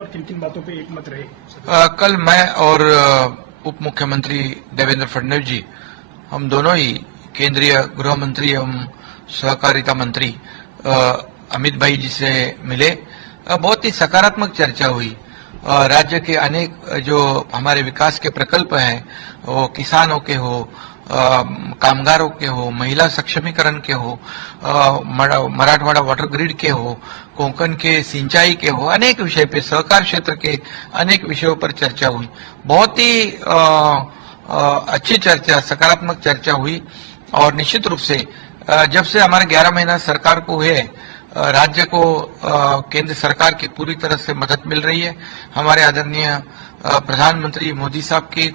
और किन किन बातों पे एक मत रहे? कल मैं और उप मुख्यमंत्री देवेंद्र फडणवीस जी, हम दोनों ही केंद्रीय गृह मंत्री एवं सहकारिता मंत्री अमित भाई जी से मिले। बहुत ही सकारात्मक चर्चा हुई। राज्य के अनेक जो हमारे विकास के प्रकल्प हैं, वो किसानों के हो, कामगारों के हो, महिला सक्षमीकरण के हो, मराठवाड़ा वाटर ग्रिड के हो, कोंकण के सिंचाई के हो, अनेक विषय पे, सहकार क्षेत्र के अनेक विषयों पर चर्चा हुई। बहुत ही अच्छी चर्चा, सकारात्मक चर्चा हुई। और निश्चित रूप से जब से हमारे 11 महीना सरकार को हुए, राज्य को केंद्र सरकार की पूरी तरह से मदद मिल रही है। हमारे आदरणीय प्रधानमंत्री मोदी साहब की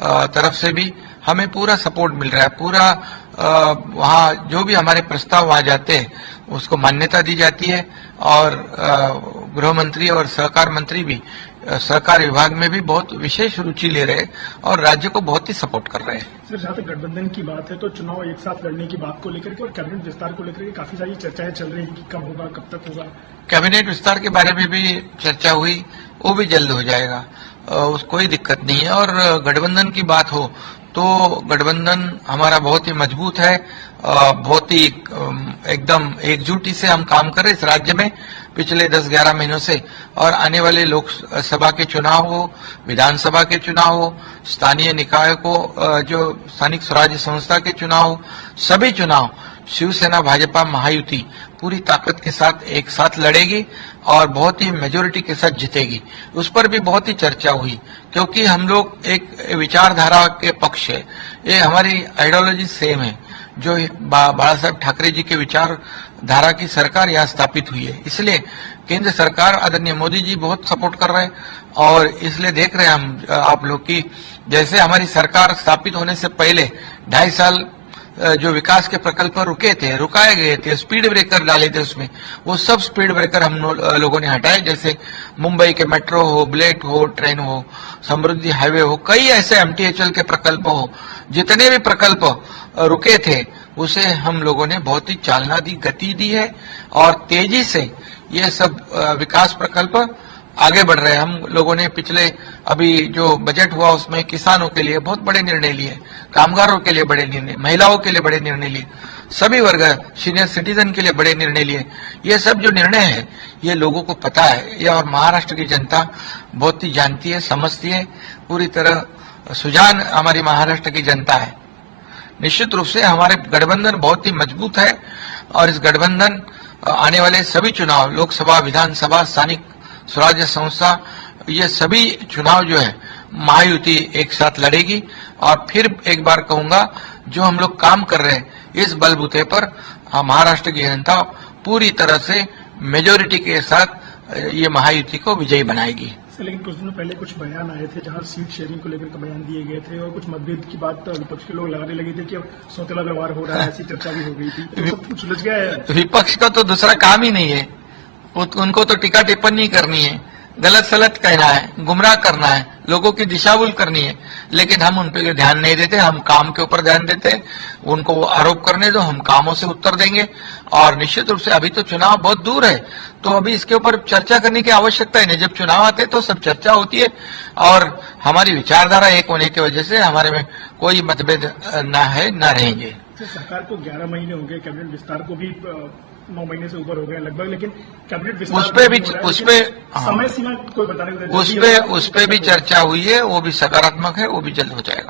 तरफ से भी हमें पूरा सपोर्ट मिल रहा है। पूरा वहाँ जो भी हमारे प्रस्ताव आ जाते हैं उसको मान्यता दी जाती है। और गृह मंत्री और सहकार मंत्री भी सहकार विभाग में भी बहुत विशेष रुचि ले रहे हैं और राज्य को बहुत ही सपोर्ट कर रहे हैं। सर, जहाँ तक गठबंधन की बात है तो चुनाव एक साथ लड़ने की बात को लेकर के और कैबिनेट विस्तार को लेकर के काफी सारी चर्चाएं चल रही हैं कि कब होगा, कब तक होगा। कैबिनेट विस्तार के बारे में भी चर्चा हुई, वो भी जल्द हो जाएगा, कोई दिक्कत नहीं है। और गठबंधन की बात हो तो गठबंधन हमारा बहुत ही मजबूत है, बहुत ही एकदम एकजुटी से हम काम कर रहे इस राज्य में पिछले 10-11 महीनों से। और आने वाले लोकसभा के चुनाव हो, विधानसभा के चुनाव हो, स्थानीय निकाय को जो स्थानिक स्वराज्य संस्था के चुनाव हो, सभी चुनाव शिवसेना भाजपा महायुति पूरी ताकत के साथ एक साथ लड़ेगी और बहुत ही मेजोरिटी के साथ जीतेगी। उस पर भी बहुत ही चर्चा हुई, क्योंकि हम लोग एक विचारधारा के पक्ष है। ये हमारी आइडियोलॉजी सेम है। जो बाला साहब ठाकरे जी के विचारधारा की सरकार यहाँ स्थापित हुई है, इसलिए केंद्र सरकार आदरणीय मोदी जी बहुत सपोर्ट कर रहे हैं। और इसलिए देख रहे हैं हम आप लोग की, जैसे हमारी सरकार स्थापित होने से पहले 2.5 साल जो विकास के प्रकल्प रुकाए गए थे, स्पीड ब्रेकर डाले थे उसमें, वो सब स्पीड ब्रेकर हम लोगों ने हटाए। जैसे मुंबई के मेट्रो हो, बुलेट हो, ट्रेन हो, समृद्धि हाईवे हो, कई ऐसे MTHL के प्रकल्प हो, जितने भी प्रकल्प रुके थे उसे हम लोगों ने बहुत ही चालना दी, गति दी है। और तेजी से ये सब विकास प्रकल्प आगे बढ़ रहे हैं। हम लोगों ने पिछले अभी जो बजट हुआ उसमें किसानों के लिए बहुत बड़े निर्णय लिए, कामगारों के लिए बड़े निर्णय, महिलाओं के लिए बड़े निर्णय लिए, सभी वर्ग, सीनियर सिटीजन के लिए बड़े निर्णय लिए। ये सब जो निर्णय है ये लोगों को पता है, ये और महाराष्ट्र की जनता बहुत ही जानती है, समझती है। पूरी तरह सुजान हमारी महाराष्ट्र की जनता है। निश्चित रूप से हमारे गठबंधन बहुत ही मजबूत है और इस गठबंधन आने वाले सभी चुनाव, लोकसभा, विधानसभा, स्थानिक स्वराज्य संस्था, ये सभी चुनाव जो है महायुति एक साथ लड़ेगी। और फिर एक बार कहूंगा, जो हम लोग काम कर रहे हैं इस बलबूते पर महाराष्ट्र की जनता पूरी तरह से मेजोरिटी के साथ ये महायुति को विजयी बनाएगी। लेकिन कुछ दिनों पहले कुछ बयान आए थे जहां सीट शेयरिंग को लेकर के बयान दिए गए थे और कुछ मतभेद की बात विपक्ष के लोग लगाने लगे थे कि अब सौतेला व्यवहार हो रहा है, ऐसी चर्चा भी हो गई थी। तो सब कुछ सुलझ गया है। विपक्ष का तो दूसरा काम ही नहीं है, उनको तो टीका टिप्पणी करनी है, गलत सलत कहना है, गुमराह करना है, लोगों की दिशाभूल करनी है। लेकिन हम उन पर ध्यान नहीं देते, हम काम के ऊपर ध्यान देते हैं। उनको आरोप करने दो, हम कामों से उत्तर देंगे। और निश्चित रूप से अभी तो चुनाव बहुत दूर है, तो अभी इसके ऊपर चर्चा करने की आवश्यकता ही नहीं। जब चुनाव आते तो सब चर्चा होती है और हमारी विचारधारा एक होने की वजह से हमारे में कोई मतभेद न है, न रहेंगे। सरकार को 11 महीने हो गए, कैबिनेट विस्तार को भी 9 महीने से ऊपर हो गए लगभग, लेकिन कैबिनेट विस्तार समय सीमा कोई बताने उस पे भी चर्चा हुई है, वो भी सकारात्मक है, वो भी जल्द हो जाएगा।